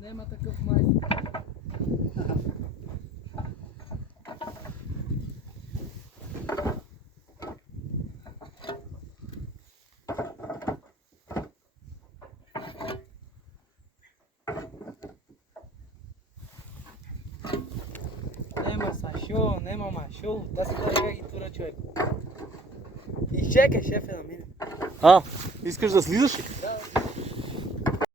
Няма такъв майстор. Nema mašo, da si да ги тура човек. Изчекай, шефе, да мине. Искаш да слизаш ли?